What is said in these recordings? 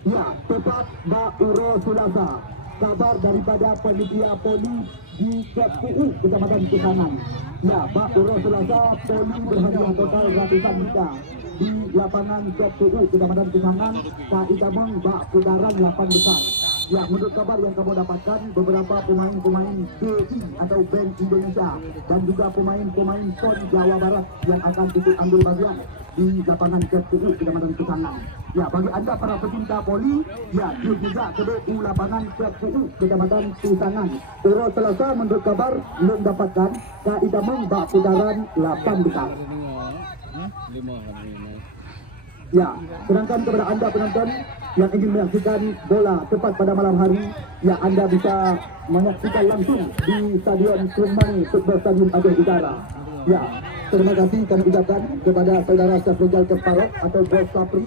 Ya, tepat Mbak Uro Sulasa. Kabar daripada panitia poli di KPU Kecamatan Kesangan. Ya, Mbak Uro Sulasa, poli berhadiah total ratusan juta di lapangan KPU Kecamatan Kesangan. Kaitameng Mbak putaran 8 besar. Ya, menurut kabar yang kamu dapatkan, beberapa pemain-pemain BI atau Band Indonesia dan juga pemain-pemain PON Jawa Barat yang akan ikut ambil bagian di lapangan KPU Kecamatan Kesangan. Ya, bagi anda para pecinta poli, ya, juga KPU lapangan KPU Kecamatan Kesangan. Uro Selasa menurut kabar belum dapatkan kaitameng Mbak putaran 8 besar. Ya, sedangkan kepada anda penonton yang ingin menyaksikan bola tepat pada malam hari, ya, anda bisa menyaksikan langsung di Stadion Sunmani Football Stadium Aceh Utara. Ya, terima kasih kami ucapkan kepada saudara Syafrizal Kerparok atau Bos Sapri,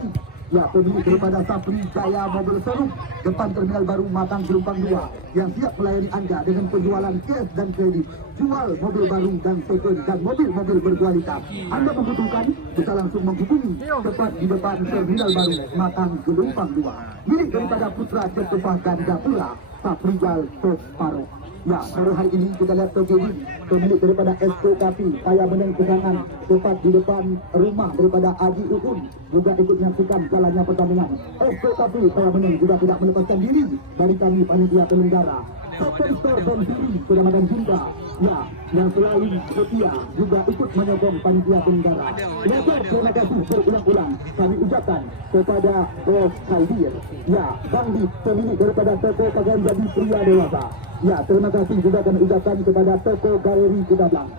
ya, pemilik daripada Sapri Jaya Mobil Showroom depan Terminal Baru Matang Gelombang 2 yang siap melayani anda dengan penjualan cash dan kredit, jual mobil baru dan second dan mobil-mobil berkualitas. Anda membutuhkan, bisa langsung menghubungi tepat di depan Terminal Baru Matang Gelombang 2 milik daripada putra Ketupah Ganda Pula Saprizal Kerparok. Ya, baru hari ini kita lihat tragedi pemilik daripada Esko Kapi Paya Beneng Kesangan tepat di depan rumah daripada Aji Uun juga ikut menyaksikan jalannya pertandingan. Esko Kapi Paya Beneng juga tidak melepaskan diri dari kami panitia penyelenggara. Second Store dan Diri Kecamatan Jinta, ya, yang selalu setia juga ikut menyokong panitia penyelenggara. Terima kasih berulang-ulang kami ucapkan kepada Bos Kaldir, ya, Bangdi pemilik daripada toko pakaian jadi pria dewasa. Ya, terima kasih juga kami ucapkan kepada toko Galeri Kudablang.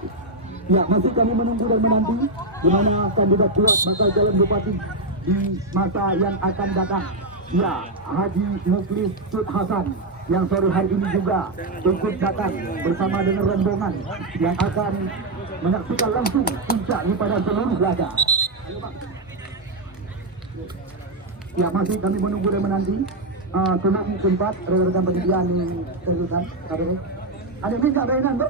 Ya, masih kami menunggu dan menanti di mana kandidat kuat bakal calon bupati di masa yang akan datang. Ya, Haji Muklis Sud Hasan yang sore hari ini juga ikut datang bersama dengan rombongan yang akan menyaksikan langsung puncak daripada seluruh laga. Ya, masih kami menunggu dan menanti. Tenang sempat rekan-rekan panitia teruskan kader. Ada minta bayaran, Bro?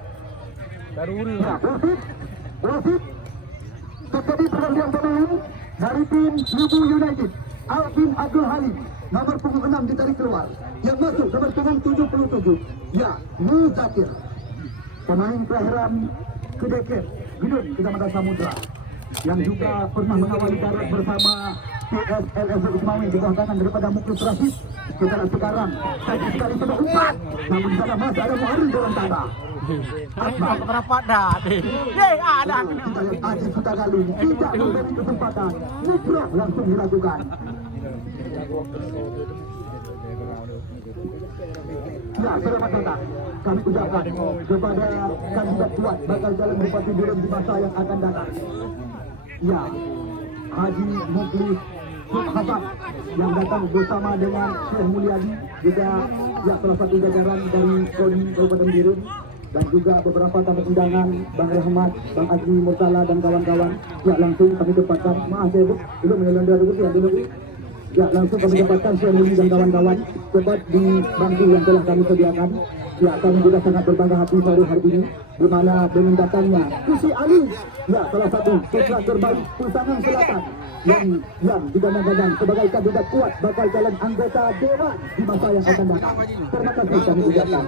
Daruri. Ya, wasit. Terjadi pergantian pemain dari tim Lubu United. Alvin Abdul Halim, nomor punggung 6 ditarik keluar. Yang masuk nomor punggung 77. Ya, Muzakir. Pemain kelahiran Kedeket, Gedung Kecamatan Samudra, yang juga pernah mengawali karir bersama PSLS Ismawi di bawah tangan daripada Muklis Rasid. Kita lihat sekarang tadi sekali sudah umpat, namun di sana masih ada Muharri dalam tanda. Berapa dah? Ada. Kita lihat Aji Sutagalu tidak memberi kesempatan, mukrah langsung dilakukan. Ya, selamat datang kami ucapkan kepada kandidat kuat bakal calon bupati Biren di masa yang akan datang. Ya, Haji Muklis Sud Hasan yang datang bersama dengan Syekh Mulyadi, juga ya salah satu jajaran dari KONI Kabupaten Biren, dan juga beberapa tamu undangan Bang Rahmat, Bang Azmi Murtala dan kawan-kawan. Ya, langsung kami tempatkan, maaf ya Bu, belum menyelenggar dulu ya dulu. Ya, langsung kami tempatkan Syekh Mulyadi dan kawan-kawan tepat di bangku yang telah kami sediakan. Ya, kami juga sangat berbangga hati sore hari ini di mana dengan datangnya Kusi Ali, ya, salah satu putra terbaik Pusangan Selatan yang digadang-gadang sebagai kandidat kuat bakal calon anggota dewan di masa yang akan datang. Terima kasih kami ucapkan.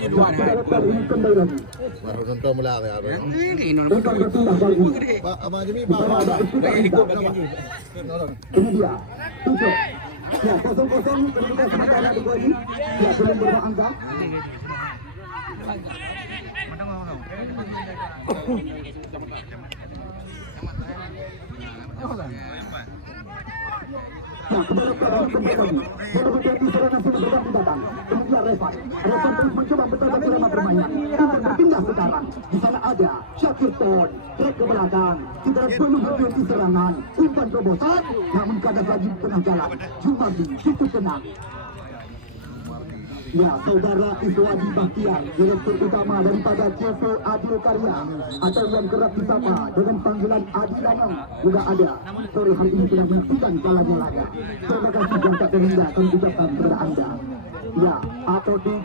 Ya, kita kali ini kembali lagi. Baru contoh mula ya. Bukan bertulah kali ini. Pak Abang Jemi, Di sana ada istilah kita. Ini dia, tujuh. Ya, 0-0 kemudian sementara di gol ini. Ya, belum berubah angka. Nah, kembali lagi. Bola menjadi serana sudah berganti datang. Kemudian Revan terus mencoba bertambah irama permainan. Kita berpindah sekarang. Di sana ada Syakir Pon, trek ke belakang. Kita penuh berhenti serangan. Umpan terobosan, namun kadang lagi tengah jalan. Jumardi cukup tenang. Ya, saudara Iswadi Bahtiar, direktur utama daripada CV Adil Karya atau yang kerap disapa dengan panggilan Adi Danang juga ada. Sore hari ini sudah menyaksikan jalannya laga. Terima kasih yang tak terhingga kami ucapkan kepada anda. Ya, apotik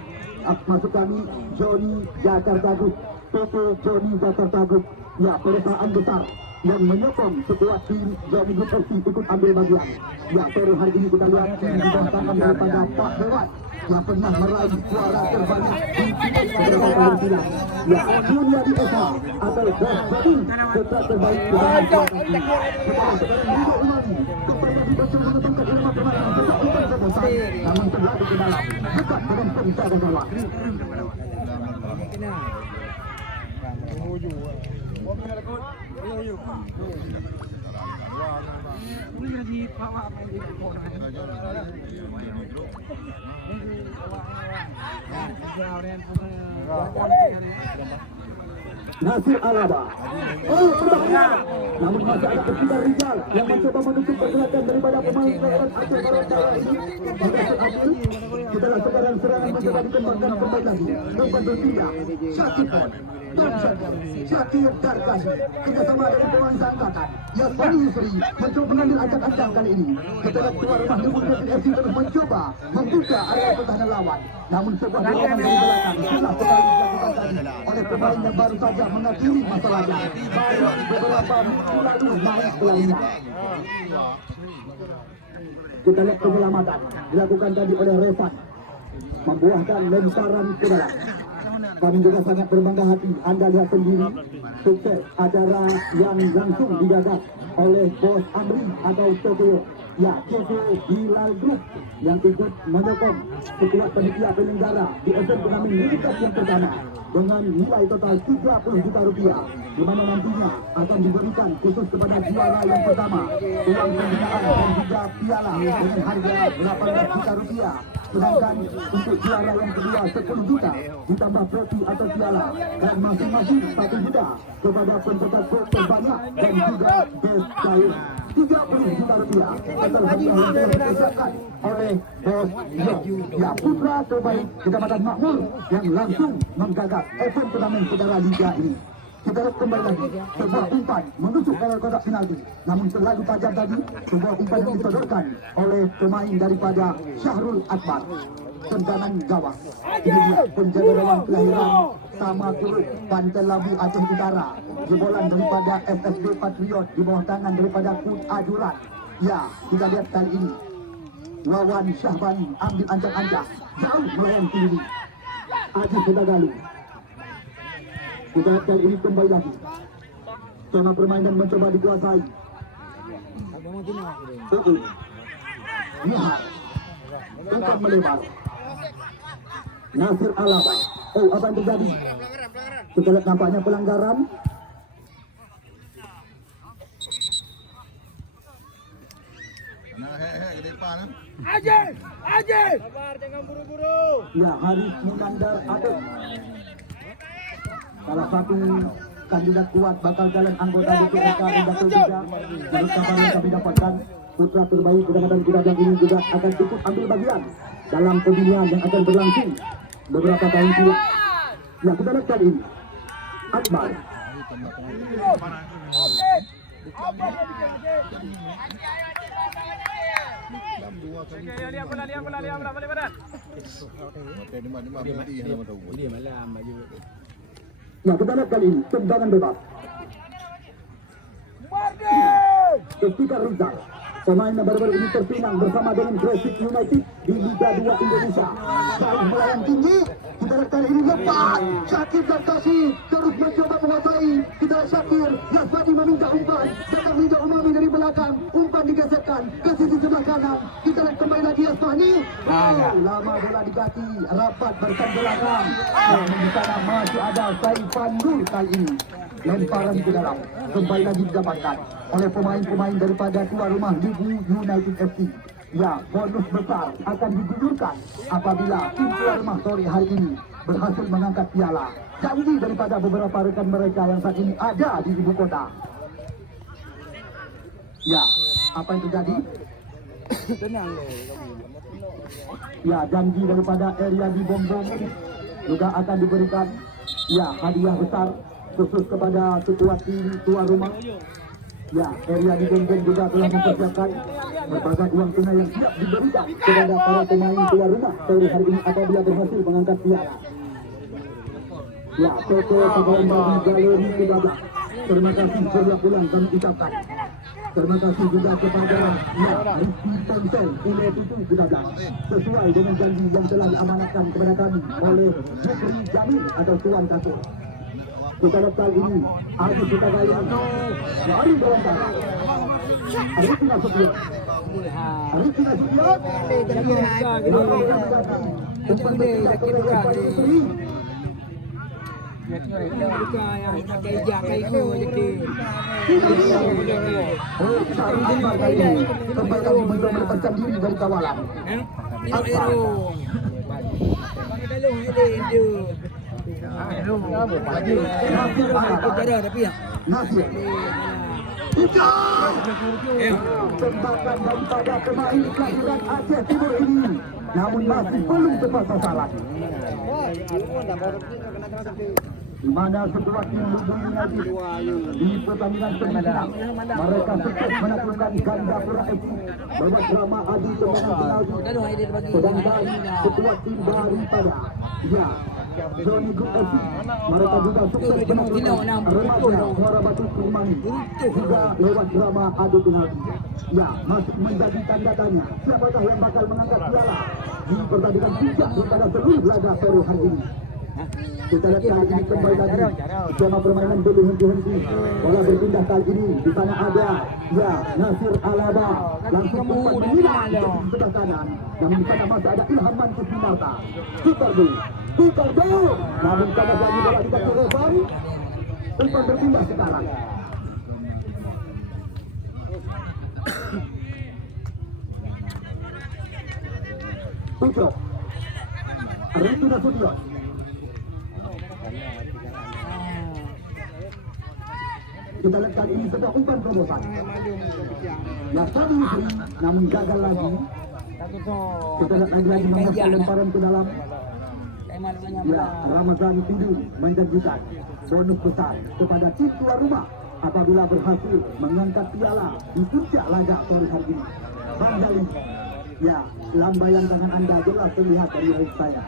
masuk kami Joni Jakarta Group, PT Joni Jakarta Group. Ya, perusahaan besar yang menyokong sekuat tim Joni Group FC ikut ambil bagian. Ya, baru hari ini kita lihat tim dibanggakan daripada Pak Dewan yang pernah meraih juara terbanyak di beberapa tahun silam. Ya, Dunia di Esa atau Bos Joni putra terbaik di dalam sekarang Liga Umami kembali dibaca menentangkan irama permainan sejak ikan kebosan namun terlalu ke dalam dekat dengan penjaga gawang. Nasir Alaba. Oh, berbahaya. Namun masih ada ketiga Rizal yang mencoba menutup pergerakan daripada pemain lawan Aceh Barat ini. Kita sekarang serangan mencoba dikembangkan kembali lagi. Tempat berpindah. Syakir Pon. Syakir Darkasi kerjasama dengan pemain seangkatan Yasmani Yusri mencoba mengambil acak-acak kali ini. Ketika keluar rumah Debu United FC terus mencoba membuka area pertahanan lawan. Namun sebuah dorongan dari belakang sudah kembali dilakukan tadi oleh pemain yang baru saja mengakhiri masalahnya. Baru beberapa minggu lalu naik pelarinya. Kita lihat penyelamatan dilakukan tadi oleh Revan membuahkan lemparan ke dalam. Kami juga sangat berbangga hati. Anda lihat sendiri sukses acara yang langsung digagas oleh Bos Amri atau Tokyo. Ya, Tokyo Bilal Group yang ikut menyokong sekuat panitia penyelenggara di event turnamen Liga Cup yang pertama dengan nilai total 30 juta rupiah, di mana nantinya akan diberikan khusus kepada juara yang pertama uang pembinaan dan juga piala dengan harga 18 juta rupiah. Sedangkan untuk juara yang kedua 10 juta ditambah trofi atau piala dan masing-masing 1 juta kepada pencetak gol terbanyak dan juga best player 30 juta rupiah. Total hadiah yang disiapkan oleh Bos Yo. Ya, putra terbaik Kecamatan Makmur yang langsung menggagas event turnamen saudara Liga ini. Kita lihat kembali lagi sebuah umpan menusuk ke kotak penalti, namun terlalu tajam tadi. Sebuah umpan yang disodorkan oleh pemain daripada Syahrul Akbar. Tendangan gawang. Ini dia penjaga gawang kelahiran Samakurut, Pantai Labu, Aceh Utara. Jebolan daripada FSB Patriot di bawah tangan daripada Kut Ajuran. Ya, kita lihat kali ini Wawan Syahbani ambil ancang-ancang jauh melawan tinggi Aziz Sudagalu. Kita lihat kali ini kembali lagi zona permainan mencoba dikuasai. Nihar umpan melebar. Nasir Alaba. Oh, apa yang terjadi? Kita lihat nampaknya pelanggaran. Ajay. Sabar, jangan buru-buru. Ya, Haris Munandar Adem, salah satu kandidat kuat bakal calon anggota DPRK Dato' Tiga. Menurut kabar yang kami dapatkan, putra terbaik Kecamatan Kidajang ini juga akan ikut ambil bagian dalam pemilihan yang akan berlangsung beberapa tahun silam. Ya, kita lihat kali ini Akbar. Ya, kita lihat kali ini tendangan bebas. Ketika Rizal, pemain yang baru-baru ini terpinang bersama dengan Gresik United di Liga 2 Indonesia. Jauh melayan tinggi. Kita lihat kali ini lepas. Syakir dan Kasih terus mencoba menguasai. Kita lihat Syakir, Yasmani meminta umpan. Datang Liga Umami dari belakang. Umpan digeserkan ke sisi sebelah kanan. Kita lihat kembali lagi Yasmani. Oh, lama bola di kaki. Rapat bersambelakan. Dan di sana masih ada Saifan Nur kali ini. Lemparan ke dalam. Kembali lagi didapatkan oleh pemain-pemain daripada tuan rumah Ligu United FC. Ya, bonus besar akan diguyurkan apabila tim tuan rumah sore hari ini berhasil mengangkat piala. Janji daripada beberapa rekan mereka yang saat ini ada di ibu kota. Ya, apa yang terjadi? Ya, janji daripada area di Bombong juga akan diberikan ya hadiah besar khusus kepada ketua tim tuan rumah. Ya, area di Bombong juga telah mempersiapkan berbagai uang tunai yang siap diberikan kepada para pemain tuan rumah sore hari ini apabila berhasil mengangkat piala. Ya, Toto pegawai bagi galeri kepada. Terima kasih berulang-ulang kami ucapkan. Terima kasih juga kepada Rizky Ponsen, Ile Tutu Kudaga. Sesuai dengan janji yang telah diamanatkan kepada kami oleh Jeffrey Jamil atau Tuan Kato. Kita lihat kali ini, Agus kita kali ini, lari dalam tangan. Arifin Nasution. Arifin Nasution. Kembali mencoba melepaskan diri dari kawalan. Nasir. Tembakan daripada pemain kelahiran Aceh Timur ini, namun masih belum tepat sasaran. Di mana sebuah tim Lubang United di pertandingan semifinal mereka sukses menaklukkan Ganda Pura FC lewat drama adu tendangan penalti. Sedangkan sebuah tim daripada Johnny Group FC mereka juga sukses menaklukkan Remaja Muara Batu Kurmani juga lewat drama adu penalti. Ya, masih menjadi tanda tanya siapakah yang bakal mengangkat piala di pertandingan puncak daripada seluruh laga sore hari ini. Kita lihat kali ini kembali lagi skema permainan belum henti-henti. Bola berpindah kali ini, di sana ada Nasir Alaba langsung cepat menyilang di sebelah kanan. Namun di sana masih ada Ilham Mansus Marta. Tukar dulu, namun karena lagi bola dikasih Revan, umpan berpindah sekarang. Ucok Rizky Nasution. Kita lihat kali ini sebuah umpan terobosan. Tadi namun gagal lagi. Kita lihat lagi mengasih lemparan ke dalam. Ramazan Tidu menjanjikan bonus besar kepada tim tuan rumah apabila berhasil mengangkat piala di puncak laga sore hari ini. Bang Jali, lambaian tangan Anda jelas terlihat dari raih saya.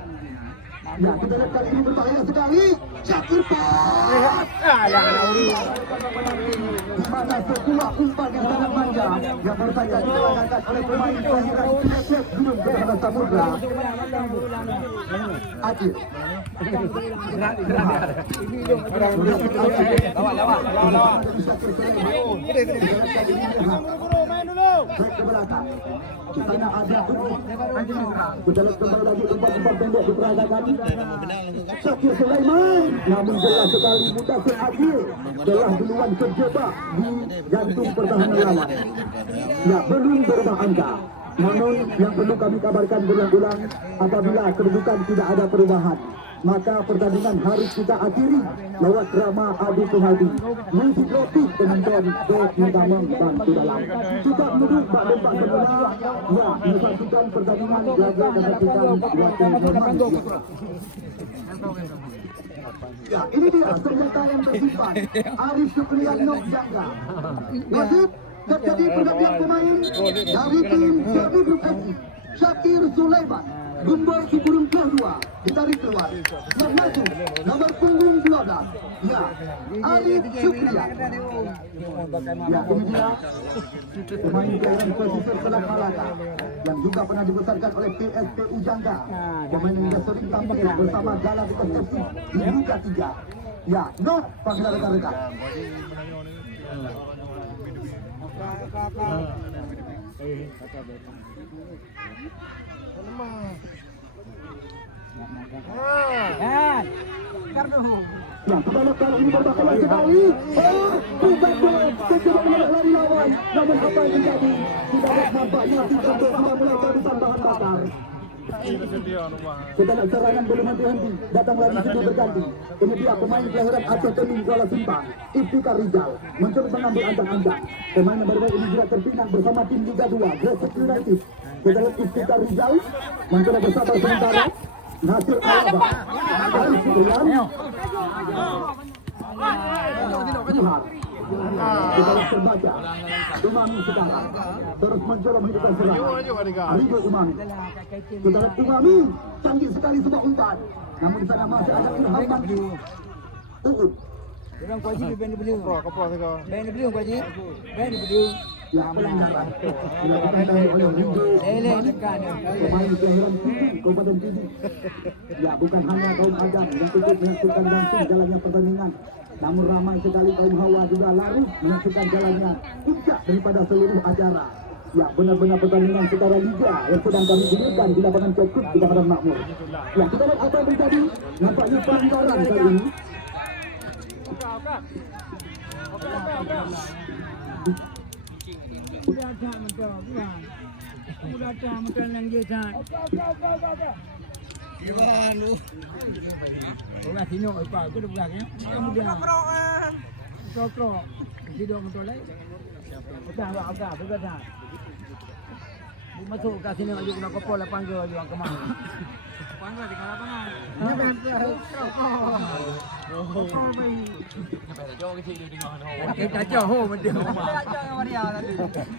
Kita lihat kali ini berbahaya sekali. Syakir di mana sebuah umpan yang sangat panjang yang baru saja dilakukan oleh pemain kelahiran Aceh Gunung Kedara Samudra. Aceh. Baik ke belakang. Di sana ada kita lihat kembali lagi umpan-umpan pendek diperagakan. Syakir Sulaiman, namun jelas sekali Mudasir Adil telah duluan terjebak di jantung pertahanan lawan. Belum berubah angka. Namun yang perlu kami kabarkan berulang-ulang, apabila kedudukan tidak ada perubahan, maka pertandingan harus kita akhiri lewat drama adu penalti. Musik roti penonton Bek Ngamang dan Tudalam. Kita menuduk Pak Dempak Sebenar, menyaksikan pertandingan laga kemerdekaan waktu ini dia senjata yang tersimpan Arif Syukrian Nok Jangga. Masih terjadi pergantian pemain dari tim Serbi Group FC. Syakir Sulaiman Gumbai Kiburung kedua ditarik keluar. Maju nomor punggung 12 Arif Syukrian. Ini dia pemain kelahiran pesisir Selat Malaka yang juga pernah dibesarkan oleh PSPU Jangga. Pemain yang sudah sering tampil bersama Galacticos FC di Liga 3. Nok panggilan rekan-rekan. Kembali kali ini berbahaya sekali. Bukan gol, tidak lari lawan. Namun apa yang terjadi? Tidak ada nampaknya untuk mulai kehabisan bahan bakar. Kita lihat serangan belum henti-henti. Datang lagi sudah berganti. Ini dia pemain kelahiran Aceh Tening Kuala Simpang, Iftikar Rizal, mencoba mengambil ancang-ancang. Pemain yang baru ini juga terpinang bersama tim Liga 2 Gresik United. Kita lihat Iftikar Rizal mencoba bersabar sementara. Nasir Alaba, Arif Syukrian, kita lihat terbaca. Umami sekarang terus mencoba menghidupkan serangan. Arido Umami. Kita lihat Umami canggih sekali sebuah umpan. Namun di sana masih ada Muhammad Uud. Orang kuaci band beliau. Kapro sego. Band beliau kuaci. Band beliau. Ya, pelanggaran dilakukan oleh Ringo Lele tekan. pemain kelahiran Pidi, Kabupaten Pidi. Ya, bukan hanya kaum Adam yang ikut menyaksikan langsung jalannya pertandingan, namun ramai sekali kaum Hawa juga larut menyaksikan jalannya puncak daripada seluruh acara. Ya, benar-benar pertandingan secara liga yang sedang kami gulirkan di lapangan Cokut di Baharan Makmur. Ya, kita lihat apa yang terjadi. Nampaknya pelanggaran kali ini. Sudah tak mentok, bukan? Sudah tak mentok yang dia tak. Gimana lu? Orang sini apa? Aku dah buat ya. Kemudian. Sokrok. Tidak mentok lagi. Betul apa? Betul tak? Masuk kat sini ajuk nak kopol lah panggil ajuk orang kemana? Panggil di lapangan. Ini betul. Oh baik. Kita jauh betul.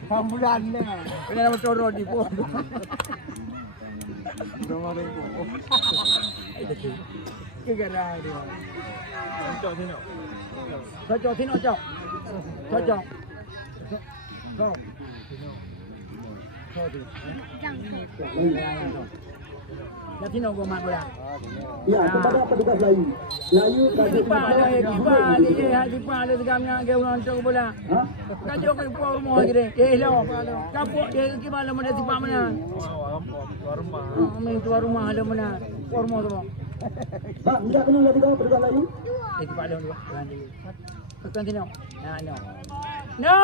Pambulan ni. Kena nama turun di pun. Nama dia pun. Kegara dia. Cocok sini. Cocok sini cocok. Cocok. Cocok. Nanti nak gomak bola. Ya, kepada petugas layu. Layu kasih Kipa ada segamnya ke orang tu bola. Ha? Kajau ke puau rumah lagi deh. Lo. Kapok dia kipa lah mana tipa mana. Main tuan rumah ada mana. Puau rumah tu. Pak, tidak kena lagi kau petugas layu. Tipa ada dua. Tekan sini. No. No.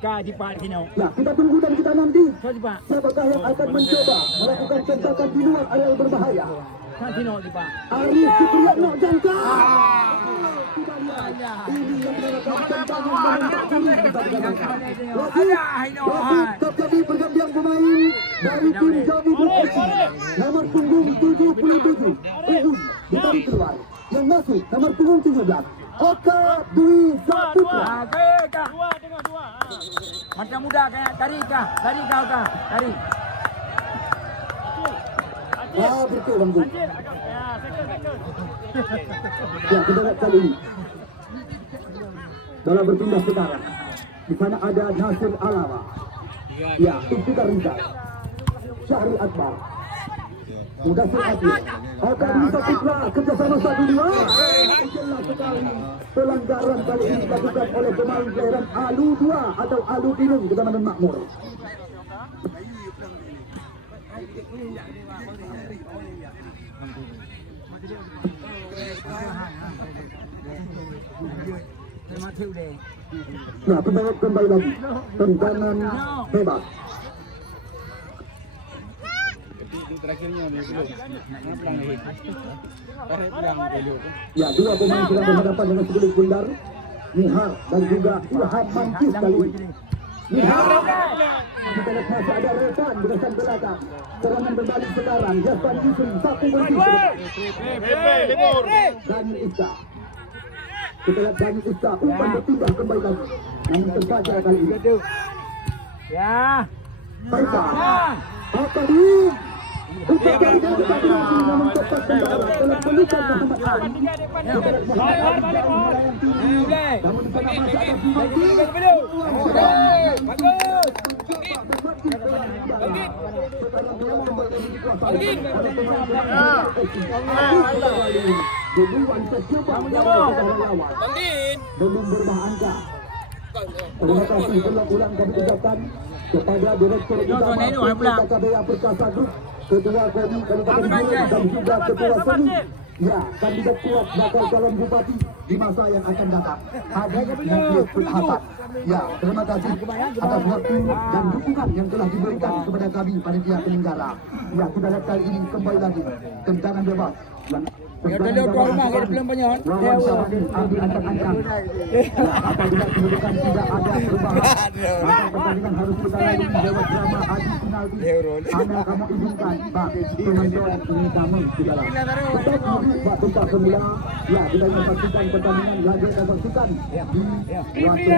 Kah tipa sini. Ya, kita tunggu dan kita nanti. So tipa. Siapakah yang akan mencoba melakukan tembakan di luar area berbahaya? Kan sini tipa. Arif Supriyatno jangka. Kita lihat. Ini yang melakukan tembakan berbahaya. Lagi terjadi pergantian pemain dari tim Jambi Bukit. Nomor punggung 77 Uhun ditarik keluar. Yang masuk nomor punggung 17 Oka Dwi Saputra. Dua. Macam muda kan? Tarik kah? Tarik. Wah, betul Bang Gu. Ya, kita lihat kali ini. Bola berpindah sekarang. Di sana ada Nasir Alawa. Ya, Iftikar Rizal. Syahri Akbar. Mudassir Adil. Oka Dwi Saputra kerjasama 1-2. Jelas sekali. Pelanggaran kali ini dilakukan oleh pemain kelahiran Alu 2 atau Alu Pirung Kecamatan Makmur. Ya, kita kembali lagi. Tendangan bebas. Ya, dua pemain sedang berhadapan dengan segelis bundar, Nihar dan juga Ilham Mancis kali ini. Nihar, kita lihat masih ada Revan berdasar belakang. Serangan berbalik sekarang, Jaspan Yusuf satu bersih. Dani Ista. Kita lihat Dani Ista, umpan berpindah kembali lagi. Namun terbaca kali ini. Ya. Faisal. Akadi. Untuk dari dalam kabinasi namun tepat kendala dalam pelukan Muhammad Ali. Namun di sana masih ada Duluan tercoba belum berbah angka. Terima kasih ulang-ulang kami ucapkan kepada Direktur Utama KKBA Perkasa Group, Ketua Koni Kabupaten Gurun dan juga Ketua Seni. Ya, kandidat kuat bakal calon bupati di masa yang akan datang. Hadi Mukhlis Hasan. Ya, terima kasih atas waktu dan dukungan yang telah diberikan kepada kami panitia penyelenggara. Ya, kita lihat kali ini kembali lagi tendangan bebas. Ya, dia tuan rumah kita belum banyak. Lawan Sabadi ambil ancang-ancang. Apabila kedudukan tidak ada perubahan, maka pertandingan harus kita lalui lewat drama adu penalti. Hanya kamu izinkan, Pak, penonton ini kamu di dalam. Kita kemudian Pak tempat semula. Ya, kita ingin saksikan pertandingan lagi akan saksikan di waktu.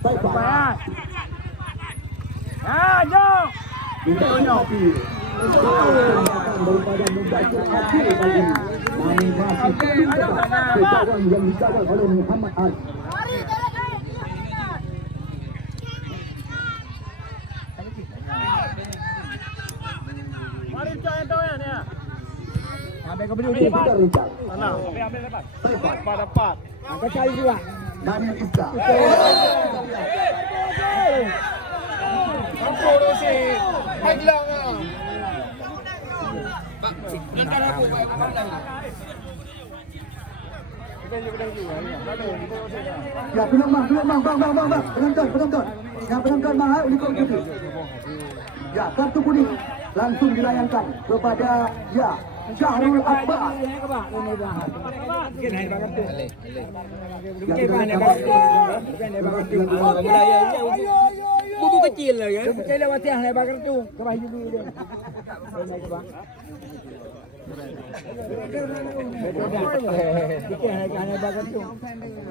Baik, Pak. Ah, jom. Kita hati. Daripada Mudasir Akhil kali ini. Namun masih kejauhan yang dikawal oleh Muhammad Ali. Sampai ke beli Kita Richard. Dapat. Angkat cari juga. Daniel Iska. Mampu tu si. Haglang ah. Ya, penonton. Penonton. Yang penonton mahal unicorn putih. Ya, kartu kuning langsung dilayangkan kepada ya Syahrul Akbar. Buku kecil lah kan. Bukan lewat yang lebar tu. Kebah dulu dia.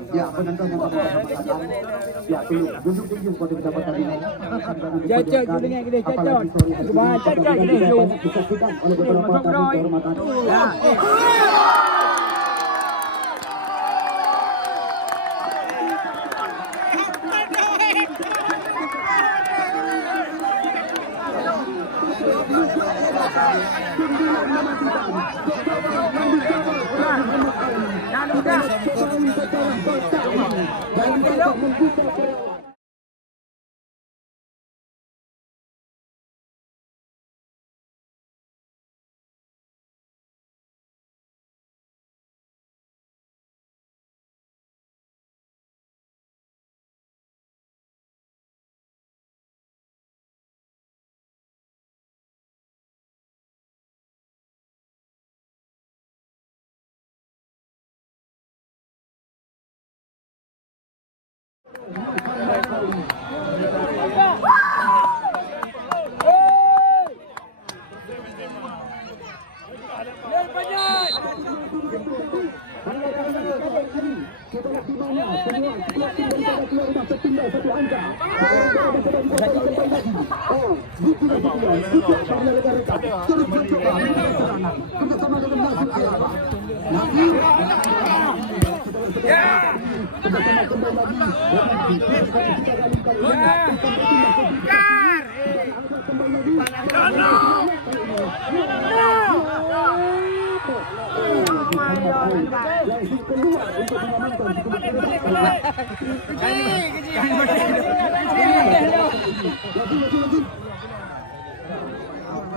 Ya, penonton yang berkesempatan. Ya, tunjuk pada pendapatan ini. Cocok tu dengan kita cocok. Wah, cocok kita tu. Disaksikan oleh beberapa tamu kehormatan.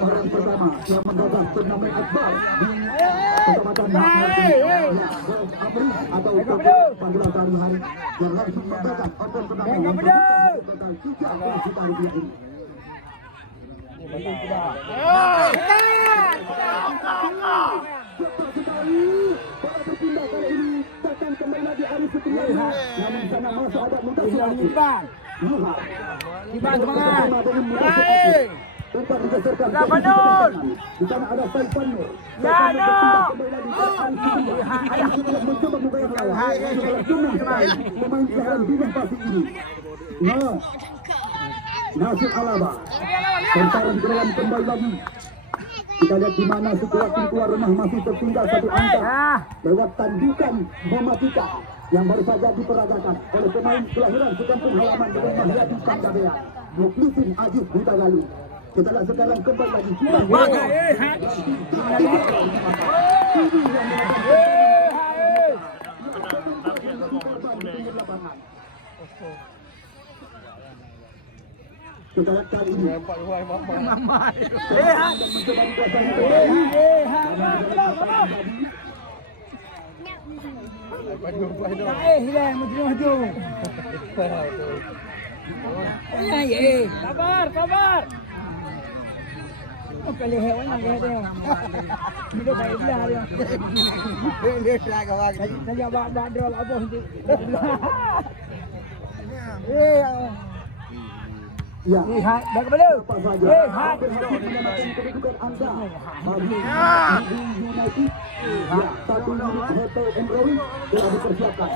Orang pertama yang menggagas turnamen akbar di Kecamatan Mahmudi Amri atau panggilan sehari-hari yang langsung menggagas organ turnamen yang total 3 juta rupiah ini. Berpindah kali ini datang kembali lagi Arif Fitriana. Namun sana masuk ada Mudasir Akhil. Iban semangat. Tempat digeserkan ke di sana ada Saifan Nur. Ya no. Mencoba muka yang lawan. Pemain pilihan bintang pasti ini. Nah, Nasir Alaba. Tentaran geram kembali lagi. Kita lihat di mana situasi keluar rumah masih tertinggal 1 angka lewat tandukan Momatika yang baru saja diperagakan oleh pemain kelahiran sekampung halaman di rumah Yadi Pandabean, Muklisin Aziz Hutagalu. Kita lihat sekarang kembali lagi. Kita lihat kali ini. Hilang maju. Sabar. Oh, kali hewan yang dia. Hidup baik dia dia. Dia dah kawan. Saya bawa drol apa nanti. Ya. Lihat, dah kembali. Lihat. Kedudukan angka bagi United. Ya, 1 unit Heto Emrowi telah dipersiapkan.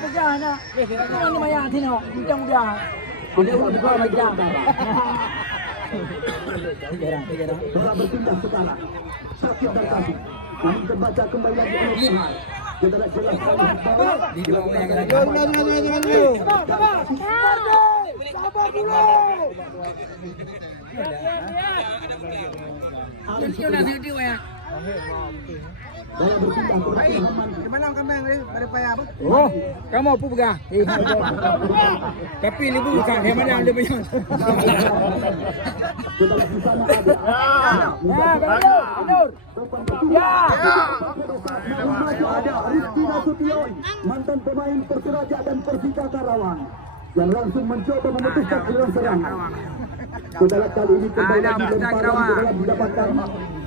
Pegah nak. Mana mayang tengok. Mudah-mudah. Ada orang buka macam. Bola berpindah sekarang. Syakir dan Kasih. Namun terbaca kembali lagi oleh Muhar. Kita lihat jelas sekali. Di dua orang yang lagi. Sabar dulu. Nanti nak sedih ya. Bola berpindah kembali Haman. Mana kambing ni? Ada payah apa? Oh, kamu apa pegang? Tapi ni bukan yang mana ada banyak. Kita lihat di sana ada. Nur. Ya. Ada Rizky Nasution, mantan pemain Persiraja dan Persika Karawang, yang langsung mencoba memutuskan aliran serangan. Kita lihat kali ini kembali dilemparan bola didapatkan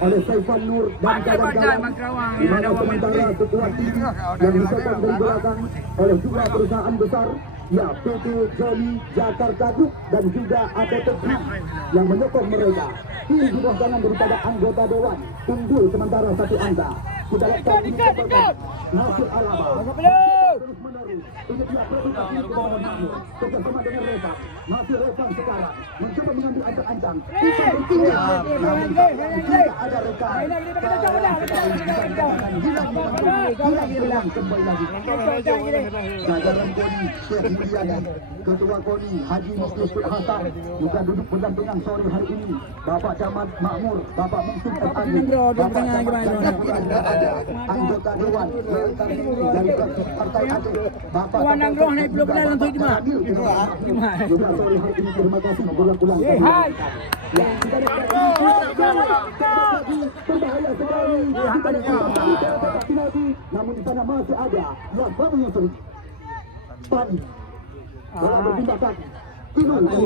oleh Saifan Nur dan kawan-kawan. Di mana sementara sekuat tim yang disokong dari belakang oleh dua perusahaan besar, ya PT Joli Jakarta Group dan juga ATT Group yang menyokong mereka. Ini di bawah tangan daripada anggota dewan unggul sementara satu angka. Kita lihat kali ini Nasir Alaba terus menerus. Ini dia produksi bersama dengan Reza. Masih Reza sekarang mencoba mengambil ancang-ancang. Bisa bertinggal. Tidak ada rekan. Hilang kembali lagi. Jajaran KONI Syekh Mulyana, Ketua KONI Haji Muslimin Hasan juga duduk berdampingan sore hari ini. Bapak Camat Makmur, Bapak Mungkin Tertani, Bapak Camat anggota dewan dari Partai Aceh, Bapak Nanggroh naik belum pernah lantai di mana? juga sore hari ini terima kasih berulang-ulang. Hai. Ya, kita berbahaya sekali. Namun di sana masih ada yang baru Yusri. Pan. Bola berpindah kaki.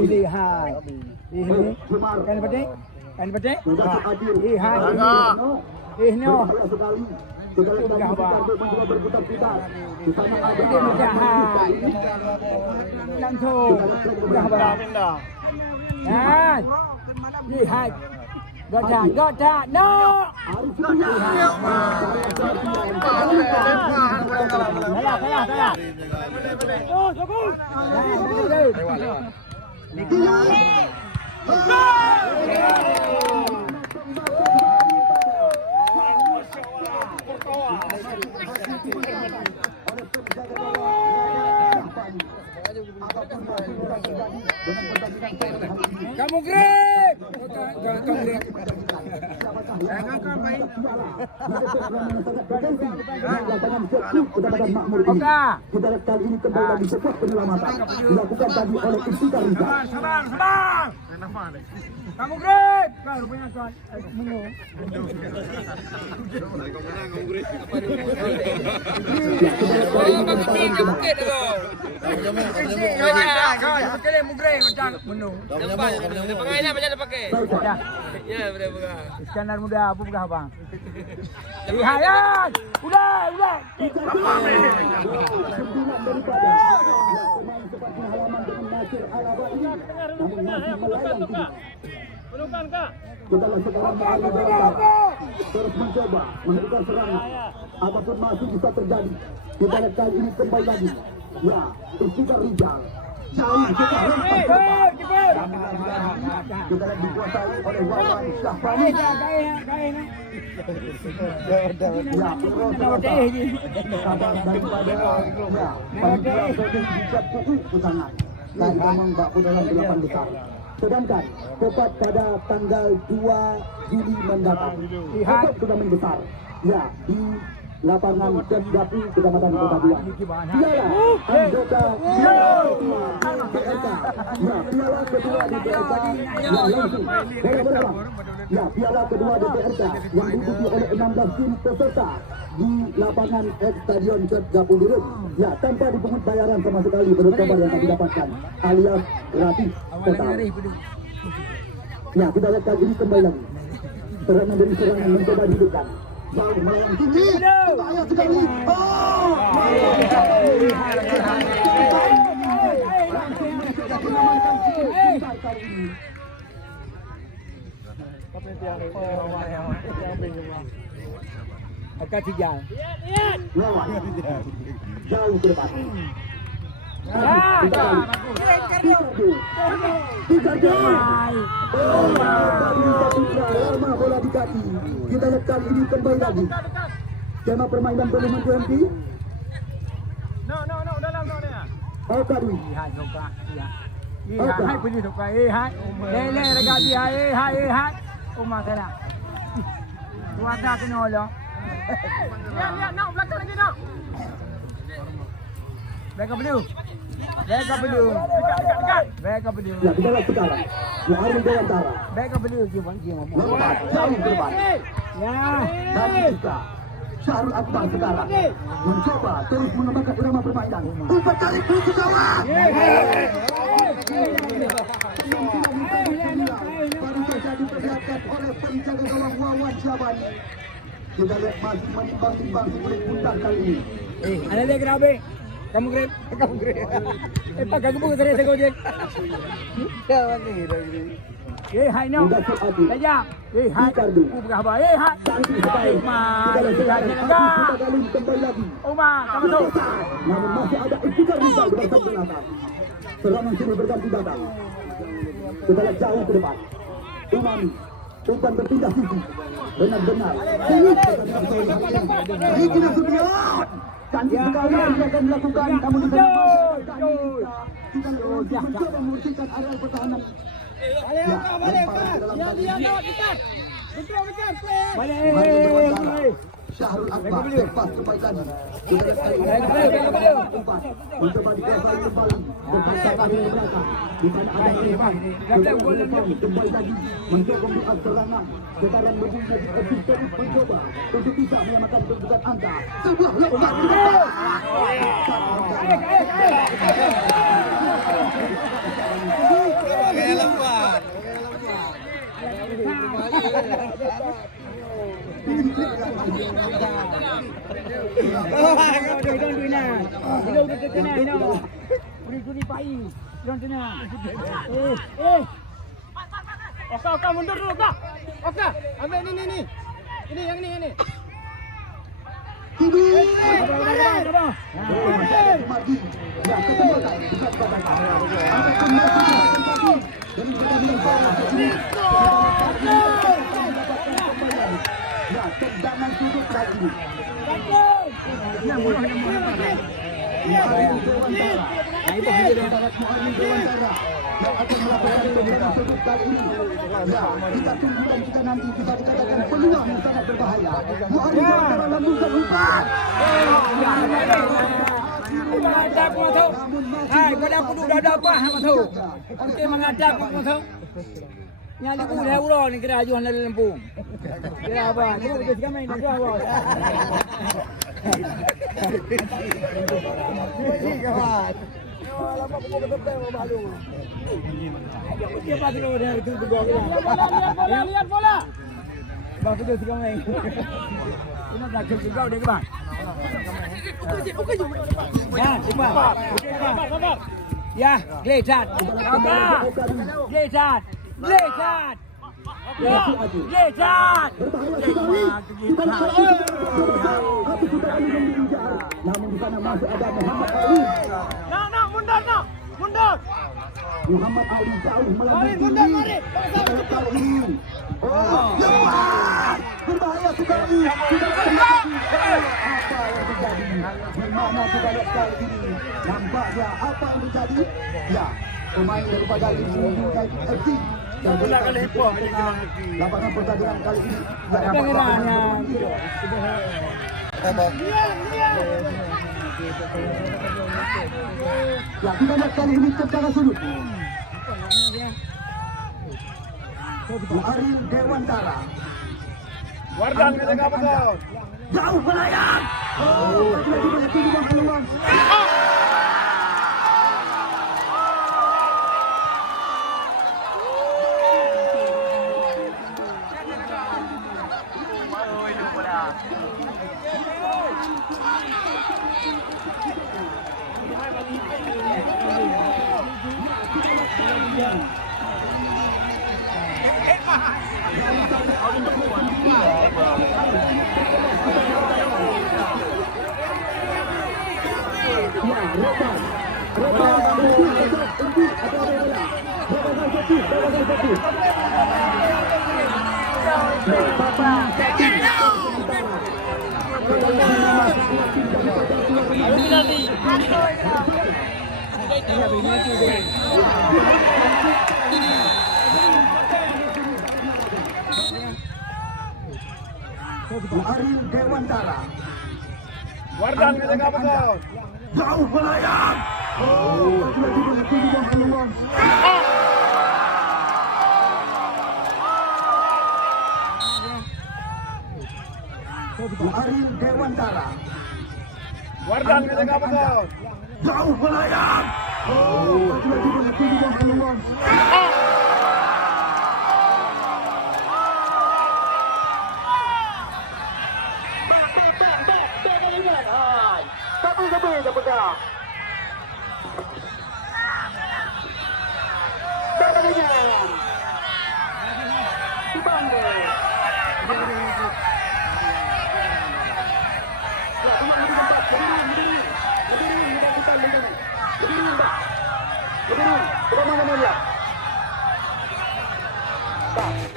Lihat. Ini kan petik? Kan petik? Adil. Hai. No. Berbahaya sekali. Kita lihat mencoba berputar-putar. Di sana ada langsung dah. Hai. Lihat. Gota. No. Salah. Oh, bagus. Kamu grab. Kita lihat kali ini kembali lagi sebuah penyelamatan dilakukan tadi oleh Istika Riza. Sabar. Kamu grab. Kau rupanya kau menung. Iskandar muda apa pegah bang? Lihat, udah. Sembilan daripada pemain sepatu halaman dengan Nasir Alaba ini, namun masih melayang tinggi. Kita lihat sekarang mengambil bola, terus mencoba melakukan serangan. Apapun masih bisa terjadi. Kita lihat kali ini kembali lagi. Ya, Istika Rizal. Jauh kita lempar ke depan. Kita lihat dikuasai oleh Wawan Syahbani. Ya, Piro sabar daripada ya, panitia voting hijab kuku ke sana. Dan memang baku dalam 8 besar. Sedangkan Kopat pada tanggal 2 Juli mendatang. Kopat sudah membesar. Ya, di lapangan Keddapi Kecamatan Kota Biak. Piala anggota PLK. Ya, piala kedua di PLK. Ya, langsung bola berulang. Ya, piala kedua di PLK yang diikuti oleh 16 tim peserta di lapangan Stadion Keddapi. Ya, tanpa dipungut bayaran sama sekali menurut kabar yang kami dapatkan, alias gratis total. Ya, kita lihat kali ini kembali lagi. Serangan dari serangan mencoba dihidupkan. Jauh melayang tinggi. Bahaya sekali. Oh! Akan tiga. lawan jauh ke depan. Ya, Ricardo. Lama bola di kaki. Kita lihat kali ini kembali lagi. Skema permainan belum berhenti. dalam ni. Al-Qadwi. hai suka. Ya. Hai pergi suka. Hai. Le dekat dia. Hai. Umar sana. Tuan kena olong. Lihat, nak belakang lagi nak. Back up dulu. Back up dulu. Back up dulu. Ya, kita lihat sekarang. Ya, Arif Dewantara. Back up dulu. Jom. Lompat jauh ke depan. Ya. Dan juga Syahrul Akbar sekarang mencoba terus mengembangkan irama permainan. Umpan tarik ke gawang. Baru saja diperlihatkan oleh penjaga gawang Wawan Syabani. Kita lihat masih menimbang-nimbang si kulit pundang kali ini. Ada dia kenapa? Kamu grab. Pak aku bukan tadi saya gojek. Jangan ni. Hai no. Saja. Hai. Bukan apa. Hai. Kita lihat kali kembali lagi. Uma, kamu tu. Namun masih ada Iqbal Rizal di bagian belakang. Serangan sini berganti datang. Kita lihat jauh ke depan. Umpan berpindah sisi. Benar-benar. Ini kena Subion. Cantik sekali yang akan dilakukan. Namun di sana kita mencoba membersihkan area pertahanan. Balik. Syahrul Akbar lepas kebaikan. Mencoba dikuasai kembali. Berpasangan di belakang. Di sana ada kembali lagi mensokong di serangan. Sekarang lebih lagi persisten mencoba untuk bisa menyamakan kedudukan angka. Sebuah lompat di depan. Okey, mundur dulu, Kak. Okey, ambil ni. Ini yang ni. Tendangan sudut lagi. Yang akan melakukan tendangan sudut kali ini. Ya, kita tunggu dan kita nanti bisa dikatakan peluang yang sangat berbahaya. Muhammad Dewantara lambungkan umpan. Mengadap kau tahu. Hai, kau dah kudu dah apa hang tahu. Okey mengadap kau tahu. Yang ni pun dah urang ni kira ajuan dalam Lampung. Kira apa? Ni betul sekali main dia bos. Ni kawan. Lama aku mau ketemu sama Balu. Dia pasti kalau dia itu gol. Lihat bola. Bang betul sekali main. Ini dah cukup juga dia ke bang. Ya, cepat. Ya, Glecat. Apa? Glecat. Namun di sana masih ada Muhammad Ali. Mundur. Muhammad Ali jauh melambung tinggi. Oh, berbahaya sekali. Apa yang terjadi? Bagaimana kita lihat kali ini? Nampaknya apa yang terjadi? Ya, pemain daripada United FC. Lapangan pertandingan kali ini. Ya, kita lihat kali ini tendangan sudut. Arif Dewantara. Wardang ni tengah betul. Jauh melayang. Lagi banyak peluang. Ya, Roban. Roban Unti atau bola. Roban satu. Papa Aril Dewantara. Wardan kita enggak betul. Jauh melayang. Peluang. Aril Dewantara. Wardan kita enggak betul. Jauh melayang. Peluang. Satu dia pegang. Terkalinya. Dibangga. Lebih